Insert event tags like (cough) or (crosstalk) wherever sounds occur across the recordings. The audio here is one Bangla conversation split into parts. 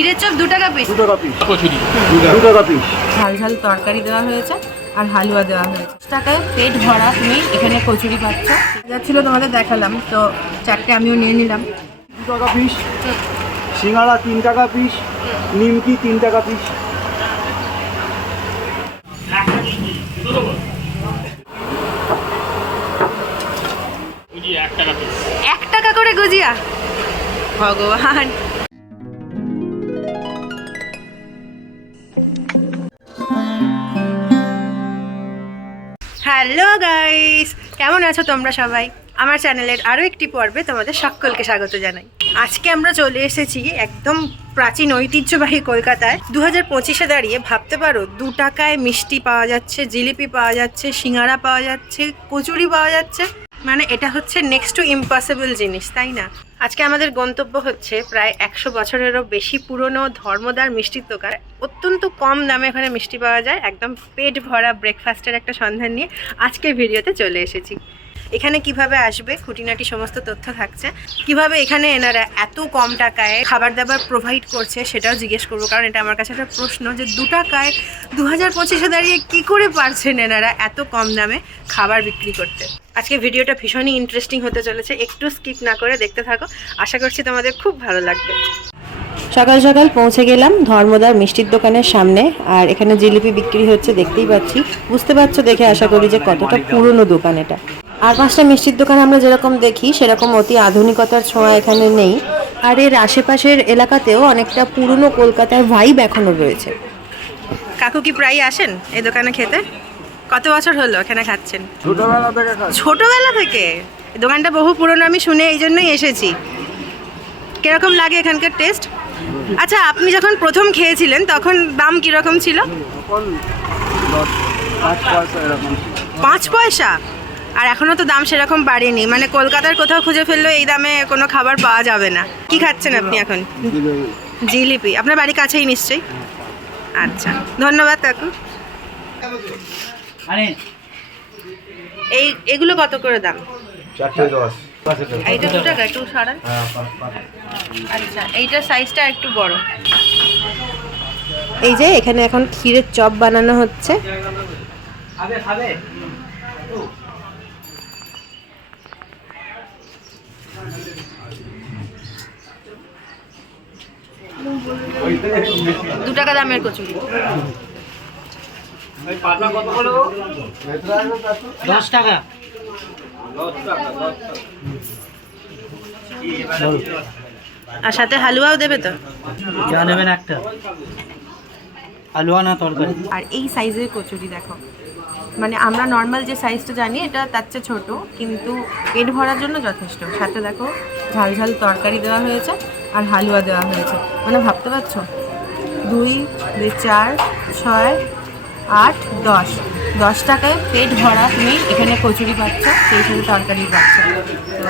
ক্ষীরের চপ দু টাকা পিস দু টাকা পিস কচুরি। দু টাকা পিস ঝাল ঝাল তরকারি দেওয়া হয়েছে আর হালুয়া দেওয়া হয়েছে। টাকায় পেট ভরা তুমি এখানে কচুরি পাচ্ছ যাচ্ছিল তোমাদের দেখালাম তো চারটে আমিও নিয়ে নিলাম। দু টাকা পিস সিঙ্গাড়া তিন টাকা পিস নিমকি তিন টাকা পিস এক টাকা পিস এক টাকা করে গুজিয়া। ভগবান। হ্যালো গাইস, কেমন আছো তোমরা সবাই? আমার চ্যানেলের আরও একটি পর্বে তোমাদের সকলকে স্বাগত জানাই। আজকে আমরা চলে এসেছি একদম প্রাচীন ঐতিহ্যবাহী কলকাতায়। দু হাজার পঁচিশে দাঁড়িয়ে ভাবতে পারো, দু টাকায় মিষ্টি পাওয়া যাচ্ছে, জিলিপি পাওয়া যাচ্ছে, সিঙ্গারা পাওয়া যাচ্ছে, কচুরি পাওয়া যাচ্ছে। মানে এটা হচ্ছে নেক্সট টু ইম্পসিবল জিনিস, তাই না? আজকে আমাদের গন্তব্য হচ্ছে প্রায় একশো বছরেরও বেশি পুরনো ধর্মদার মিষ্টির দোকান। অত্যন্ত কম দামে এখানে মিষ্টি পাওয়া যায়। একদম পেট ভরা ব্রেকফাস্টের একটা সন্ধান নিয়ে আজকে ভিডিওতে চলে এসেছি। এখানে কীভাবে আসবে, খুঁটিনাটি সমস্ত তথ্য থাকছে। কীভাবে এখানে এনারা এত কম টাকায় খাবার দাবার প্রোভাইড করছে সেটাও জিজ্ঞেস করব, কারণ এটা আমার কাছে একটা প্রশ্ন যে দু টাকায় দু হাজার পঁচিশে দাঁড়িয়ে কী করে পারছেন এনারা এত কম দামে খাবার বিক্রি করতে? আজকে ভিডিওটা ভীষণই ইন্টারেস্টিং হতে চলেছে, একটু স্কিপ না করে দেখতে থাকো। আশা করছি তোমাদের খুব ভালো লাগবে। সকাল সকাল পৌঁছে গেলাম ধর্মদার মিষ্টির দোকানের সামনে, আর এখানে জিলিপি বিক্রি হচ্ছে, দেখতেই পাচ্ছি। বুঝতে পারছ দেখে আশা করি যে কতটা পুরনো দোকান এটা। আর পাঁচটা মিষ্টির দোকান আমরা যেরকম দেখি সেরকম অতি আধুনিকতার ছোঁয়া এখানে নেই। আর এর আশেপাশের এলাকাতেও অনেকটা পুরনো কলকাতার ভাইব এখনও রয়েছে। কাকু কি প্রায় আসেন এই দোকানে খেতে? কত বছর হলো এখানে খাচ্ছেন? ছোটবেলা থেকে ছোটবেলা থেকে? এই দোকানটা বহু পুরনো আমি শুনে এই জন্যই এসেছি। কীরকম লাগে এখানকার টেস্ট আচ্ছা আপনি যখন প্রথম খেয়েছিলেন তখন দাম কীরকম ছিল? তখন দশ পাঁচ পয়সা এরকম পাঁচ পয়সা? আর এখনও তো দাম সেরকম বাড়েনি। মানে কলকাতার কোথাও খুঁজে ফেললেও এই দামে কোনো খাবার পাওয়া যাবে না। কি খাচ্ছেন আপনি এখন? জিলিপি। আপনার বাড়ি কাছেই নিশ্চয়ই? আচ্ছা। ধন্যবাদ কাকু। এই এগুলো কত করে দাম? এইটা দু টাকা একটু সারান। আচ্ছা এইটার সাইজটা একটু বড়। এই যে এখানে এখন ক্ষীরের চপ বানানো হচ্ছে। দু টাকা দামের কচুরি। দশ টাকা। আর সাথে হালুয়াও দেবে তো? যা নেবেন একটা। হালুয়া না তরকারি। আর এই সাইজের কচুরি দেখো। মানে আমরা নর্মাল যে সাইজটা জানি এটা তার চেয়ে ছোটো কিন্তু পেট ভরার জন্য যথেষ্ট। সাথে দেখো ঝাল ঝাল তরকারি দেওয়া হয়েছে। আর হালুয়া দেওয়া হয়েছে। মানে ভাবতে পারছ? দুই চার, ছয়, আট, দশ। দশ টাকায় পেট ভরা তুমি এখানে কচুরি পাচ্ছ, সেই সাথে তরকারি পাচ্ছ। তো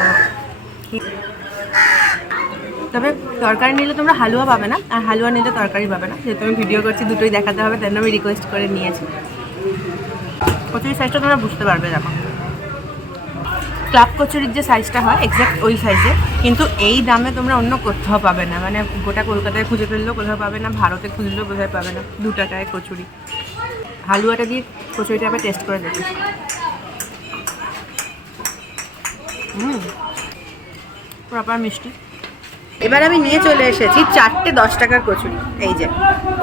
তবে তরকারি নিলে তোমরা হালুয়া পাবে না, আর হালুয়া নিলে তরকারি পাবে না। যেহেতু আমি ভিডিও করছি, দুটোই দেখাতে হবে তাই আমি রিকোয়েস্ট করে নিয়েছি। কচুরি সাইজটা তোমরা বুঝতে পারবে, দেখো। ক্লাব কচুরির যে সাইজটা হয় এক্স্যাক্ট ওই সাইজে কিন্তু এই দামে তোমরা অন্য কোথাও পাবে না। মানে গোটা কলকাতায় খুঁজে ফেললেও কোথাও পাবে না, ভারতে খুঁজলেও কোথায় পাবে না, দু টাকায় কচুরি। হালুয়াটা দিয়ে কচুরিটা আবার টেস্ট করে দেখি। হুম প্রপার মিষ্টি। এবার আমি নিয়ে চলে এসেছি চারটে দশ টাকার কচুরি। এই যে,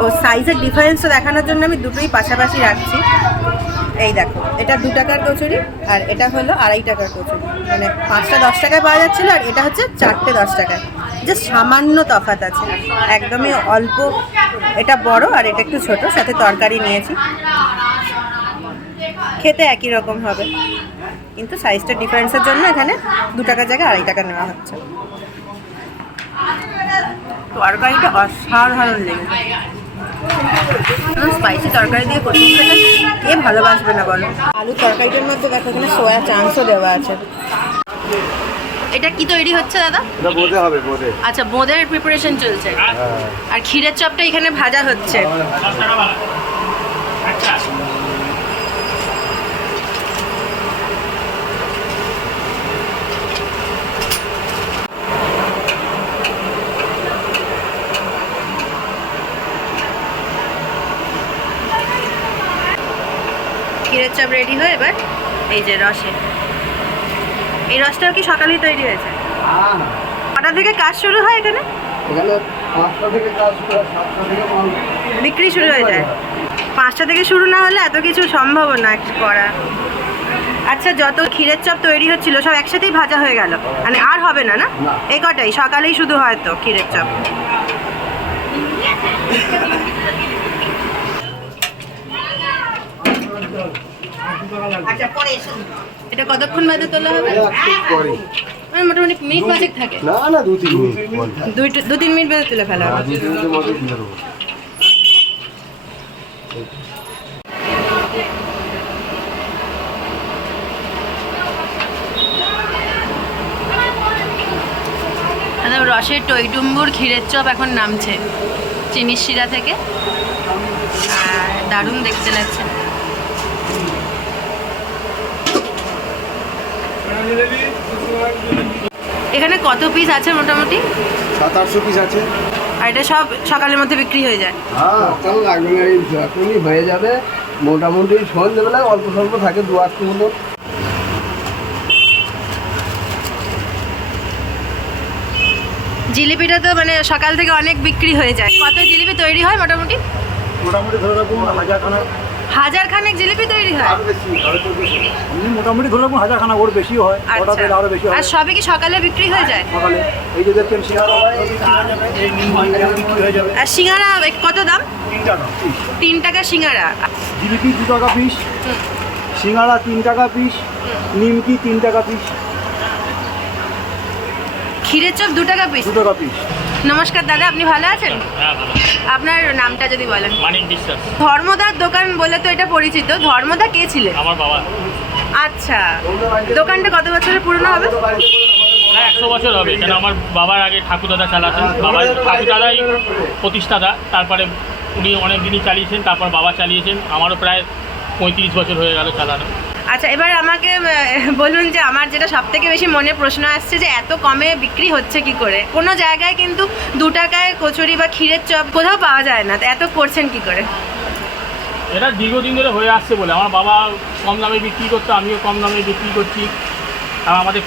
ও সাইজের ডিফারেন্সটা দেখানোর জন্য আমি দুটোই পাশাপাশি রাখছি। এই দেখো, এটা দু টাকার কচুরি আর এটা হলো আড়াই টাকার কচুরি। মানে পাঁচটা দশ টাকায় পাওয়া যাচ্ছিল আর এটা হচ্ছে চারটে দশ টাকায়। যে সামান্য তফাৎ আছে, একদমই অল্প। এটা বড় আর এটা একটু ছোট, সাথে তরকারি নিয়েছি। খেতে একই রকম হবে, কিন্তু সাইজটা ডিফারেন্সের জন্য এখানে দু টাকার জায়গায় আড়াই টাকা নেওয়া হচ্ছে। তরকারিটা অসাধারণ লেগেছে। স্পাইসি তরকারি দিয়ে কচুরি খেতে কে ভালোবাসবে না বলো? আলু তরকারিটার মধ্যে দেখো এখানে সোয়া চান্সও দেওয়া আছে। এটা কি তৈরি হচ্ছে দাদা? এটা বোঁদে হবে বোঁদে। আচ্ছা বোঁদের প্রিপারেশন চলছে। হ্যাঁ। আর ক্ষীরের চপটা এখানে ভাজা হচ্ছে। ক্ষীরের চপ রেডি হয়ে এবার এই যে রসে। এই রসটাও কি সকালেই তৈরি হয়েছে? কটা থেকে কাজ শুরু হয় এখানে? হয়, বিক্রি শুরু হয়ে যায়। পাঁচটা থেকে শুরু না হলে এত কিছু সম্ভব না করা। আচ্ছা যত ক্ষীরের চপ তৈরি হচ্ছিল সব একসাথেই ভাজা হয়ে গেল। মানে আর হবে না না। এই কটাই সকালেই শুধু হয়তো ক্ষীরের চপ। এটা কতক্ষণ বাদে তোলা হবে? পরে। মানে মোটামুটি মিনিট পাঁচেক থাকে। না না দু তিন মিনিট দুই দু তিন মিনিট বাদে তুলে ফেলা হবে। দু তিন মিনিটের মধ্যে দিয়ে দেবো। রসের ক্ষীরের চপ এখন নামছে চিনির শিরা থেকে। আর দারুণ দেখতে লাগছে। এখানে কত পিস আছে মোটামুটি? সাত আটশো পিস আছে। আর এটা সব সকালের মধ্যে বিক্রি হয়ে যায়? হ্যাঁ তাহলে লাগবে না এই এখনই হয়ে যাবে। মোটামুটি সন্ধ্যেবেলায় অল্প স্বল্প থাকে দু আটশো মতো জিলিপিটা তো মানে সকাল থেকে অনেক বিক্রি হয়ে যায়। কত জিলিপি তৈরি হয় মোটামুটি? মোটামুটি ধরে রাখুন হাজার খানা হাজার খানেক জিলিপি তৈরি হয়? আরও বেশি আরও মোটামুটি ধরে রাখুন হাজার খানা ওর বেশিও হয় ওটা আচ্ছা দিলে আরও বেশি আর হয় সবই কি সকালে বিক্রি হয়ে যায়? সকালে। এই যে দেখছেন সিঙ্গারা বিক্রি হয়ে যাবে আর সিঙ্গারা কত দাম? তিন টাকা তিন টাকা সিঙ্গারা। জিলিপি দু টাকা পিস সিঙ্গারা তিন টাকা পিস নিমকি তিন টাকা পিস। ক্ষীরের চপ দু টাকা পিস? দু টাকা পিস। নমস্কার দাদা আপনি ভালো আছেন? হ্যাঁ আপনার নামটা যদি বলেন। ধর্মদার দোকান বলে তো এটা পরিচিত। ধর্মদা কে ছিলেন? আমার বাবা। আচ্ছা। দোকানটা কত বছরের পুরনো হবে? একশো বছর হবে। কেন আমার বাবার আগে ঠাকুরদাদা চালাতেন। বাবা ঠাকুরদাদাই প্রতিষ্ঠাতা। তারপরে উনি অনেক দিনই চালিয়েছেন তারপর বাবা চালিয়েছেন। আমারও প্রায় পঁয়ত্রিশ বছর হয়ে গেল চালানো। আচ্ছা এবার আমাকে বলুন যে আমার যেটা সব থেকে বেশি মনে প্রশ্ন আসছে যে এত কমে বিক্রি হচ্ছে কি করে? কোনো জায়গায় কিন্তু দু টাকায় কচুরি বা ক্ষীরের চপ কোথাও পাওয়া যায় না এত করছেন কি করে? এটা দীর্ঘদিন ধরে হয়ে আসছে বলে। আমার বাবা কম দামে বিক্রি করতো, আমিও কম দামে বিক্রি করছি। আর আমাদের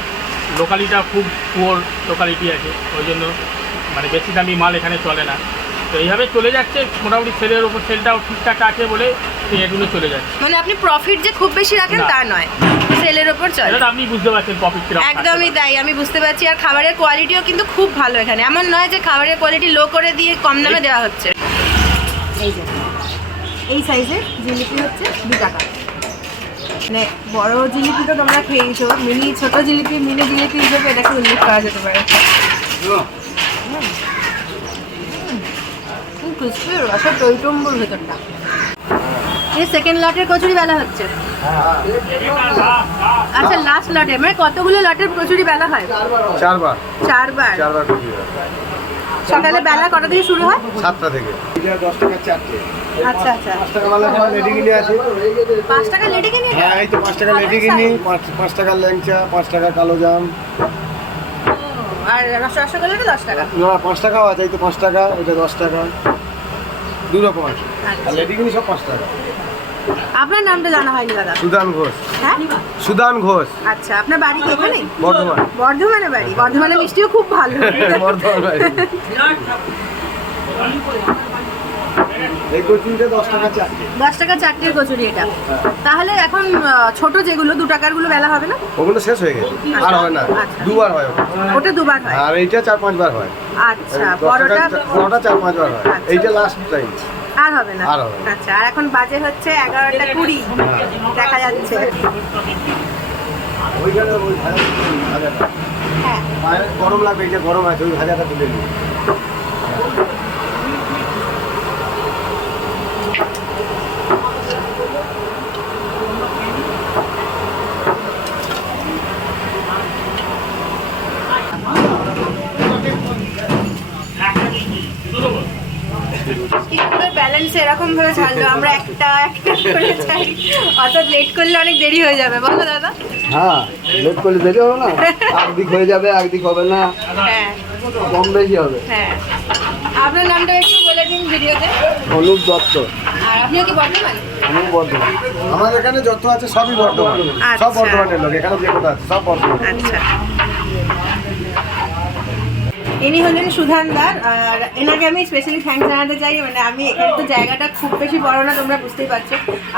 লোকালিটা খুব পুয়োর লোকালিটি আছে, ওই জন্য মানে বেশি দামি মাল এখানে চলে না। তো এইভাবে চলে যাচ্ছে মোটামুটি সেলের ওপর সেলটাও ঠিকঠাক আছে বলে এগুলো চলে যাচ্ছে। মানে আপনি প্রফিট যে খুব বেশি রাখেন তা নয় সেলের ওপর চলে। তো আপনি বুঝতে পারছেন প্রফিট কীরকম একদমই তাই আমি বুঝতে পারছি। আর খাবারের কোয়ালিটিও কিন্তু খুব ভালো এখানে। এমন নয় যে খাবারের কোয়ালিটি লো করে দিয়ে কম দামে দেওয়া হচ্ছে। এই যে এই সাইজের জিলিপি হচ্ছে দু টাকা মানে বড় জিলিপি তো তোমরা খেয়েছো মিনি ছোট জিলিপি মিনি জিলিপি হিসেবে এটাকে উল্লেখ করা যেতে পারে খুব ক্রিস্পি টইটম্বুর ভেতরটা। এই সেকেন্ড লটের কচুরি বেলা হচ্ছে। আচ্ছা লাস্ট লটে মানে কতগুলো লটের কচুরি বেলা হয়? চারবার। চারবার? চারবার কপি সকালে বেলা কটা থেকে শুরু হয়? সাতটা থেকে। দশ টাকা চারটে আচ্ছা আচ্ছা। পাঁচ টাকা মালে আছে। পাঁচ টাকা হ্যাঁ এই তো পাঁচ টাকা লেডি কিনি পাঁচ পাঁচ টাকার ল্যাংচা পাঁচ টাকা কালো জাম। আর রস রসগোল্লাটা দশ টাকা। না পাঁচ টাকাও আছে এই তো পাঁচ টাকা এটা দশ টাকা। দু রকম আছে। আচ্ছা। আর লেডি সব পাঁচ টাকা আপনার নামটা জানা হয়নি দাদা। সুদান ঘোষ। হ্যাঁ? সুদান ঘোষ। আচ্ছা আপনার বাড়ি কি এখানে? বর্ধমান। বর্ধমানে বাড়ি। বর্ধমানে মিষ্টিও খুব ভালো। (laughs) বর্ধমান। (laughs) এই কচুরিটা দশ টাকা চারটে দশ টাকা চারটের কচুরি এটা। তাহলে এখন ছোট যেগুলো দু টাকারগুলো বেলা হবে না? ওগুলো শেষ হয়ে গেছে। আর হয় না। আচ্ছা। দুবার হয় ওটা। দুবার হয়। আর এইটা চার পাঁচবার হয়। আচ্ছা বড়টা চার পাঁচবার হয়। আচ্ছা। এইটা লাস্ট টাইম আর হবে না। আচ্ছা আর এখন বাজে হচ্ছে এগারোটা কুড়ি। দেখা যাচ্ছে। ওইখানে ওই ভাজা হ্যাঁ। গরম লাগবে এইটা গরম আছে ওই ভাজাটা তুলে নিই কি করে ব্যালেন্স এরকম ভাবে ছাড়লো আমরা একটা একটা করে চাই অর্থাৎ লেট করলে অনেক দেরি হয়ে যাবে বলো দাদা। হ্যাঁ লেট করলে দেরি হবে না? একদিক হয়ে যাবে একদিক হবে না। হ্যাঁ। কম বেশি হবে। হ্যাঁ। আপনার নামটা একটু বলে দিন ভিডিওতে। অনুপ দত্ত। আর আপনিও কি বর্ধমান? আমি বর্ধমান। এখানে যত আছে সবই বর্ধমান। আচ্ছা। সব বর্ধমানের লোক এখানে যে আছে সব বর্ধমান। আচ্ছা। ইনি হলেন সুধানদার আর এনাকে আমি স্পেশালি থ্যাঙ্কস জানাতে চাই মানে আমি এখানে তো জায়গাটা খুব বেশি বড় না তোমরা বুঝতেই পারছ।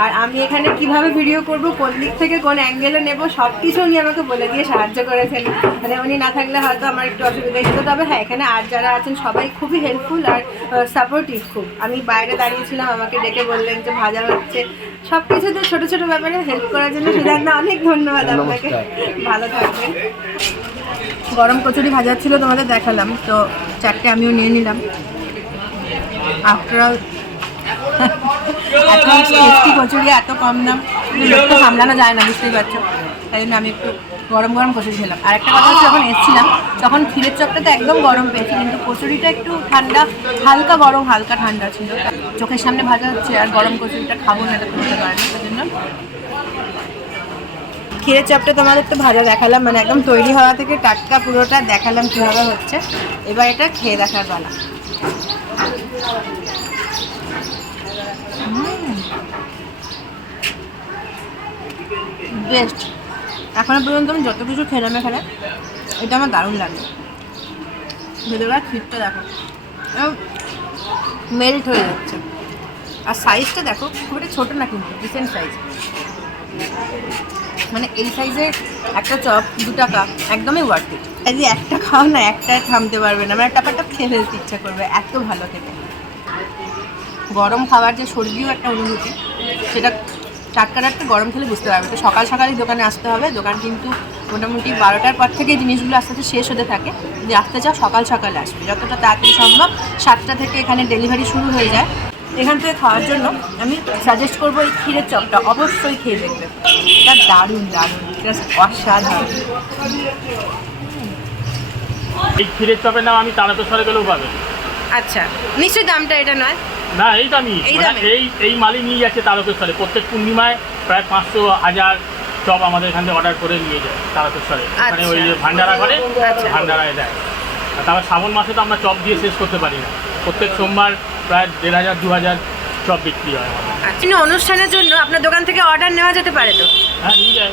আর আমি এখানে কীভাবে ভিডিও করব কোন দিক থেকে কোন অ্যাঙ্গেলে নেব সব কিছু উনি আমাকে বলে দিয়ে সাহায্য করেছেন। মানে উনি না থাকলে হয়তো আমার একটু অসুবিধা ছিল তবে হ্যাঁ এখানে আর যারা আছেন সবাই খুবই হেল্পফুল আর সাপোর্টিভ খুব। আমি বাইরে দাঁড়িয়েছিলাম আমাকে ডেকে বললেন যে ভাজা হচ্ছে। সব কিছুতে ছোটো ছোটো ব্যাপারে হেল্প করার জন্য সুধানদা অনেক ধন্যবাদ আপনাকে। ভালো থাকবেন। গরম কচুরি ভাজা ছিল তোমাদের দেখালাম। তো চারটে আমিও নিয়ে নিলাম। আফটারঅল এত কচুরি এত কম দাম লোকটা সামলানো যায় না, বুঝতেই পারছ। তাই জন্য আমি একটু গরম গরম কচুরি খেলাম। আর একটা কথা হচ্ছে, যখন এসেছিলাম, তখন ক্ষীরের চপটা তো একদম গরম পেয়েছি, কিন্তু কচুরিটা একটু ঠান্ডা, হালকা গরম, হালকা ঠান্ডা ছিল। চোখের সামনে ভাজা হচ্ছে, আর গরম কচুরিটা খাব না, এটা করতে পারে না সেই জন্য ক্ষীরের চপটা তোমাদের তো ভাজা দেখালাম মানে একদম তৈরি হওয়া থেকে টাটকা পুরোটা দেখালাম কীভাবে হচ্ছে। এবার এটা খেয়ে দেখার পালা। বেস্ট এখনও পর্যন্ত আমি যত কিছু খেলাম এখানে, এটা আমার দারুণ লাগে। ভেতরকার ক্ষীরটা দেখো মেল্ট হয়ে যাচ্ছে। আর সাইজটা দেখো, খুব একটা ছোটো না কিন্তু ডিসেন্ট সাইজ মানে এই সাইজের একটা চপ দু টাকা একদমই ওয়ার্থ ইট এই যে একটা খাও না একটা থামতে পারবে না। মানে টাপাটা খেয়ে ফেলতে ইচ্ছা করবে এত ভালো খেতে। গরম খাবার যে সর্দিও একটা অনুভূতি সেটা টাটকা টাটকা গরম খেলে বুঝতে পারবে। তো সকাল সকালই দোকানে আসতে হবে। দোকান কিন্তু মোটামুটি বারোটার পর থেকে জিনিসগুলো আস্তে আস্তে শেষ হতে থাকে। যদি আসতে চাও সকাল সকালে আসবে। যতটা তাড়াতাড়ি সম্ভব সাতটা থেকে এখানে ডেলিভারি শুরু হয়ে যায়। এখান থেকে খাওয়ার জন্য আমি সাজেস্ট করব এই ক্ষীরের চপটা। অবশ্যই খেয়ে দেখবে এটা দারুণ দারুণ। জাস্ট অসাধারণ। এই ক্ষীরের চপের নাম আমি তারকেশ্বরে গেলেও পাবে। আচ্ছা নিশ্চয়ই দামটা এটা নয়? না এই দামি এই মানে এই এই মালই নিয়ে যাচ্ছে তারকেশ্বরে প্রত্যেক পূর্ণিমায় প্রায় পাঁচশো হাজার চপ আমাদের এখান থেকে অর্ডার করে নিয়ে যায় তারকেশ্বরে ওখানে ওই যে ভান্ডারা করে আচ্ছা। ভান্ডারায় দেয়। তারপর শ্রাবণ মাসে তো আমরা চপ দিয়ে শেষ করতে পারি না। প্রত্যেক সোমবার প্রায় দেড় হাজার দু হাজার চপ বিক্রি হয়। আমাদের কিন্তু অনুষ্ঠানের জন্য আপনার দোকান থেকে অর্ডার নেওয়া যেতে পারে তো? হ্যাঁ নিয়ে যায়।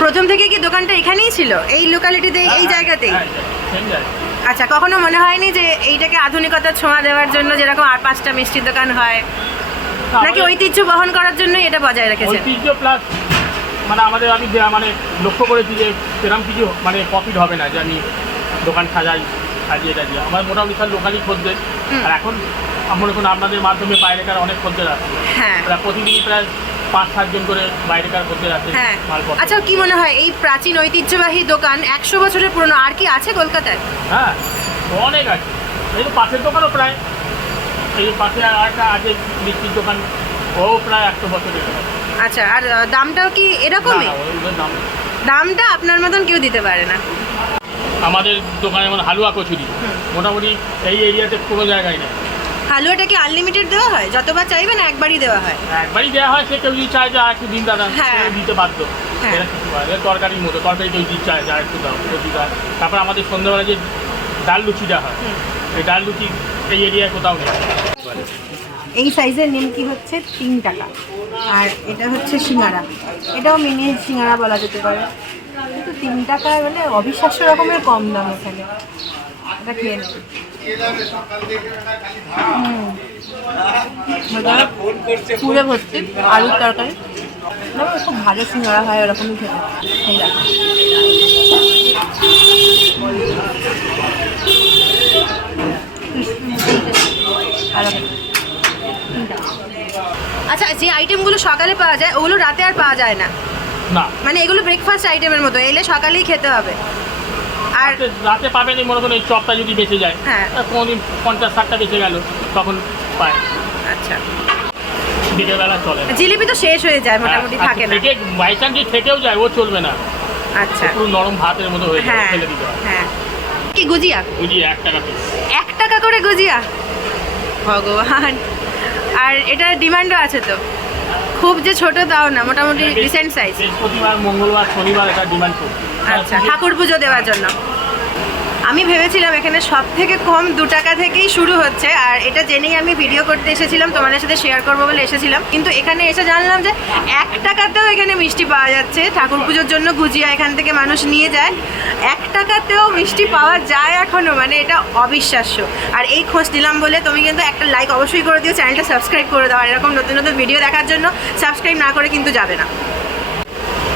প্রথম থেকে কি দোকানটা এখানেই ছিল? এই লোকালিটিতে এই জায়গাতেই? হ্যাঁ, সেম যায় আচ্ছা কখনো মনে হয়নি যে এইটাকে আধুনিকতার ছোঁয়া দেওয়ার জন্য যেরকম আর পাঁচটা মিষ্টির দোকান হয়? নাকি ঐতিহ্য বহন করার জন্যই এটা বজায় রেখেছে ঐতিহ্য প্লাস মানে আমাদের আমি মানে লক্ষ্য করেছি যে সেরকম কিছু মানে প্রফিট হবে না যে আমি দোকান সাজাই। সাজিয়ে টাজিয়ে আমার মোটামুটি সব লোকালই খদ্দের। আর এখন মনে করুন আপনাদের মাধ্যমে বাইরেকার অনেক খদ্দের আসছে হ্যাঁ। প্রায় প্রতিদিনই প্রায় পাঁচ সাতজন করে বাইরেকার খদ্দের আসে হ্যাঁ। আচ্ছা কি মনে হয় এই প্রাচীন ঐতিহ্যবাহী দোকান একশো বছরের পুরনো? আর কি আছে কলকাতায়? হ্যাঁ অনেক আছে। এই তো পাশের দোকানও প্রায়। এই পাশে আর একটা আছে মিষ্টির দোকান। ও প্রায় একশো বছরের আচ্ছা আর দামটাও কি এরকমই? দাম। দামটা আপনার মতন কেউ দিতে পারে না। আমাদের দোকানে যেমন হালুয়া কচুরি। মোটামুটি এই এরিয়াতে কোনো জায়গায় নেই। হালুয়াটা কি আনলিমিটেড দেওয়া হয়? যতবার চাইবে না একবারই দেওয়া হয়। একবারই দেওয়া হয় সে কেউ যদি চায় যে আর একটু দিন দাদা হ্যাঁ। দিতে বাধ্য। হ্যাঁ। কিছু তরকারির মতো তরকারি কেউ দিতে চায় যে একটু দাও সবজি দাও। তারপর আমাদের সন্ধ্যাবেলা যে ডাল লুচিটা হয় এই ডাল লুচি এই এরিয়ায় কোথাও নেই। এই সাইজের নিমকি হচ্ছে? তিন টাকা। আর এটা হচ্ছে সিঙ্গারা। এটাও মিনি সিঙ্গারা বলা যেতে পারে। কিন্তু তিন টাকা মানে অবিশ্বাস্য রকমের কম দাম এখানে। এটা খেয়ে নেবে। পুরে ভর্তি, আলুর তরকারি। খুব ভালো সিঙ্গারা হয় ওরকমই খেতে। আচ্ছা যে আইটেমগুলো সকালে পাওয়া যায়, ওগুলো রাতে আর পাওয়া যায় না। না। মানে এগুলো ব্রেকফাস্ট আইটেমের মতো এলে সকালেই খেতে হবে। আর রাতে- পাবেন মনে করুন এই চপটা যদি বেঁচে যায়। হ্যাঁ। কোনোদিন পঞ্চাশ ষাটটা বেঁচে গেল তখন পায়। আচ্ছা। বিকেলবেলা চলে। জিলিপি তো শেষ হয়ে যায় মোটামুটি হ্যাঁ, আর থাকে না। থেকে বাই চান্স যদি থেকেও যায় ও চলবে না। আচ্ছা। পুরো নরম ভাতের মতো হয়ে যায় হ্যাঁ ফেলে দিতে হ্যাঁ। কি গুজিয়া? বুঝি এক টাকা পিস এক টাকা করে গুজিয়া? ভগবান। আর এটা ডিমান্ডও আছে তো? খুব যে ছোট দাও না মোটামুটি রিসেন্ট সাইজ বৃহস্পতিবার মঙ্গলবার শনিবার এটা ডিমান্ড খুব আচ্ছা ঠাকুর পুজো দেওয়ার জন্য। আমি ভেবেছিলাম এখানে সব থেকে কম দু টাকা থেকেই শুরু হচ্ছে, আর এটা জেনেই আমি ভিডিও করতে এসেছিলাম, তোমাদের সাথে শেয়ার করব বলে এসেছিলাম। কিন্তু এখানে এসে জানলাম যে এক টাকাতেও এখানে মিষ্টি পাওয়া যাচ্ছে। ঠাকুর পুজোর জন্য গুজিয়া এখান থেকে মানুষ নিয়ে যায়। এক টাকাতেও মিষ্টি পাওয়া যায় এখনও মানে এটা অবিশ্বাস্য। আর এই খোঁজ দিলাম বলে তুমি কিন্তু একটা লাইক অবশ্যই করে দিও চ্যানেলটা সাবস্ক্রাইব করে দাও। আর এরকম নতুন নতুন ভিডিও দেখার জন্য সাবস্ক্রাইব না করে কিন্তু যাবে না।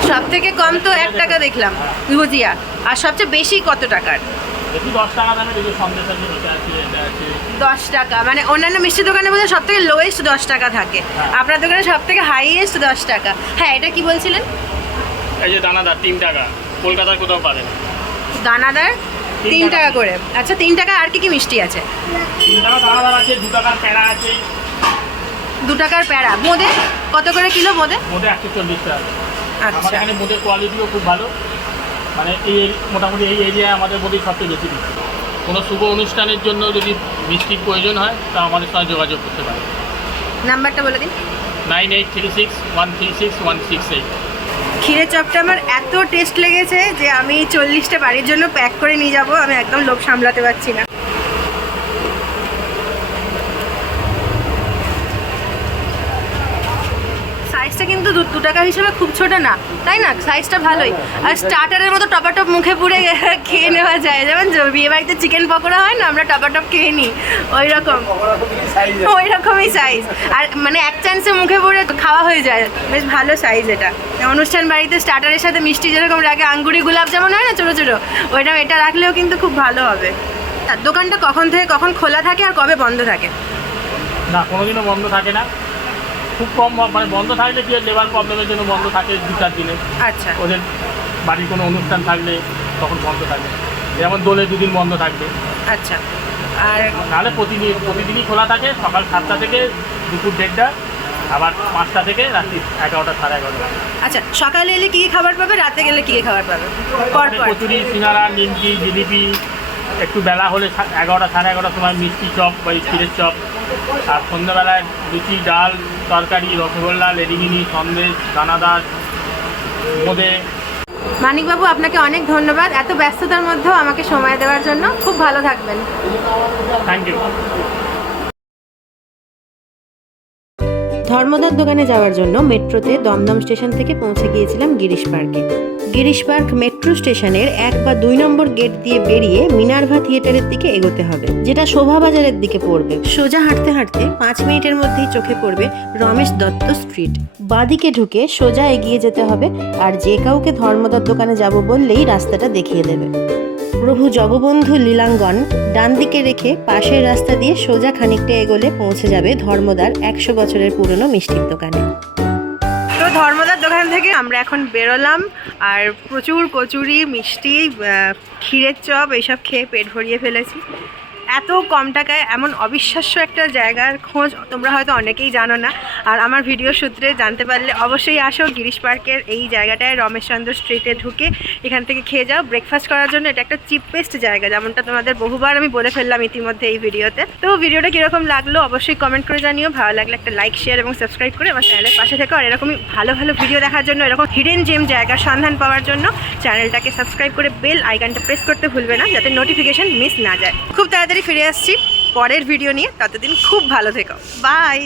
সব থেকে কম তো এক টাকা দেখলাম, গুজিয়া। আর সবচেয়ে বেশি কত টাকার? দশ টাকা মানে অন্যান্য মিষ্টি দোকানে বোধ সব থেকে লোয়েস্ট দশ টাকা থাকে। আপনার দোকানে সব থেকে হাইয়েস্ট দশ টাকা। হ্যাঁ এটা কি বলছিলেন? এই যে দানাদার তিন টাকা। কলকাতার কোথাও পাবে দানাদার? তিন টাকা। করে। আচ্ছা তিন টাকা আর কি কি মিষ্টি আছে? দু টাকার প্যাড়া বোঁদে কত করে কিলো বোঁদে মোটে একশো চল্লিশ টাকা। আচ্ছা। এখানে বোঁদের কোয়ালিটিও খুব ভালো। মানে এই মোটামুটি এই এরিয়ায় আমাদের প্রতি সবচেয়ে বেশি বিক্রি কোনো শুভ অনুষ্ঠানের জন্য যদি মিষ্টির প্রয়োজন হয় তা আমাদের সঙ্গে যোগাযোগ করতে পারে নাম্বারটা বলে দিন। Nine eight three six one three six one six eight. ক্ষীরের চপটা আমার এত টেস্ট লেগেছে যে আমি চল্লিশটা বাড়ির জন্য প্যাক করে নিয়ে যাব। আমি একদম লোভ সামলাতে পারছি না সাইজটা কিন্তু দু দু টাকা হিসেবে খুব ছোট না, তাই না? সাইজটা ভালোই। আর স্টার্টারের মতো টপাটপ মুখে পুরে (laughs) খেয়ে নেওয়া যায়। যেমন বিয়ে বাড়িতে চিকেন পকোড়া হয় না, আমরা টপাটপ খেয়ে নিই। ওই রকম ওই রকমই সাইজ আর মানে এক চান্সে মুখে পড়ে খাওয়া হয়ে যায়। বেশ ভালো সাইজ এটা। অনুষ্ঠান বাড়িতে স্টার্টারের সাথে মিষ্টি যেরকম রাখে, আঙ্গুরি গোলাপ যেমন হয় না, ছোটো ছোটো ওইটা এটা রাখলেও কিন্তু খুব ভালো হবে। দোকানটা কখন থেকে কখন খোলা থাকে আর কবে বন্ধ থাকে? না, কোনোদিনও বন্ধ থাকে না। খুব কম মানে বন্ধ থাকলে কি লেবার প্রবলেমের জন্য বন্ধ থাকে দু চার দিনে। আচ্ছা। ওদের বাড়ির কোনো অনুষ্ঠান থাকলে তখন বন্ধ থাকে। যেমন দোলে দুদিন বন্ধ থাকবে। আচ্ছা। আর নাহলে প্রতিদিন প্রতিদিনই খোলা থাকে সকাল সাতটা থেকে দুপুর দেড়টা আবার পাঁচটা থেকে রাত্রি এগারোটা সাড়ে এগারোটা। আচ্ছা সকালে এলে কী কী খাবার পাবে? রাতে গেলে কী কী খাবার পাবে? কচুরি সিঙ্গারা নিমকি জিলিপি একটু বেলা হলে এগারোটা সাড়ে এগারোটার সময় মিষ্টি চপ বা স্টিলের চপ। আর সন্ধ্যাবেলায় লুচি ডাল তরকারি রসগোল্লা লেডিমিনি সন্দেশ দানাদার বোঁদে মানিকবাবু আপনাকে অনেক ধন্যবাদ। এত ব্যস্ততার মধ্যেও আমাকে সময় দেওয়ার জন্য। খুব ভালো থাকবেন। থ্যাংক ইউ ধর্মদার দোকানে যাওয়ার জন্য মেট্রোতে দমদম স্টেশন থেকে পৌঁছে গিয়েছিলাম গিরিশ পার্কে। গিরিশ পার্ক মেট্রো স্টেশনের এক বা দুই নম্বর গেট দিয়ে বেরিয়ে মিনার্ভা থিয়েটারের দিকে এগোতে হবে, যেটা শোভা বাজারের দিকে পড়বে। সোজা হাঁটতে হাঁটতে পাঁচ মিনিটের মধ্যেই চোখে পড়বে রমেশ দত্ত স্ট্রিট। বাদিকে ঢুকে সোজা এগিয়ে যেতে হবে, আর যে কাউকে ধর্মদার দোকানে যাব বললেই রাস্তাটা দেখিয়ে দেবে। প্রভু জগবন্ধু লীলাঙ্গন ডান দিকে রেখে পাশের রাস্তা দিয়ে সোজা খানিকটা এগোলে পৌঁছে যাবে ধর্মদার একশো বছরের পুরনো মিষ্টির দোকানে। তো ধর্মদার দোকান থেকে আমরা এখন বেরোলাম আর প্রচুর কচুরি, মিষ্টি ক্ষীরের চপ এইসব খেয়ে পেট ভরিয়ে ফেলেছি। এত কম টাকায় এমন অবিশ্বাস্য একটা জায়গার খোঁজ তোমরা হয়তো অনেকেই জানো না। আর আমার ভিডিও সূত্রে জানতে পারলে অবশ্যই আসো গিরিশ পার্কের এই জায়গাটায় রমেশচন্দ্র স্ট্রিটে ঢুকে এখান থেকে খেয়ে যাও। ব্রেকফাস্ট করার জন্য এটা একটা চিপেস্ট জায়গা, যেমনটা তোমাদের বহুবার আমি বলে ফেললাম ইতিমধ্যে এই ভিডিওতে। তো ভিডিওটা কীরকম লাগল অবশ্যই কমেন্ট করে জানিও। ভালো লাগলে একটা লাইক শেয়ার এবং সাবস্ক্রাইব করে আমার চ্যানেলের পাশে থেকো। আর এরকমই ভালো ভালো ভিডিও দেখার জন্য, এরকম হিডেন জেম জায়গার সন্ধান পাওয়ার জন্য চ্যানেলটাকে সাবস্ক্রাইব করে বেল আইকনটা প্রেস করতে ভুলবে না, যাতে নোটিফিকেশন মিস না যায়। খুব তাড়াতাড়ি ফিরে আসছি পরের ভিডিও নিয়ে। ততদিন খুব ভালো থেকো। বাই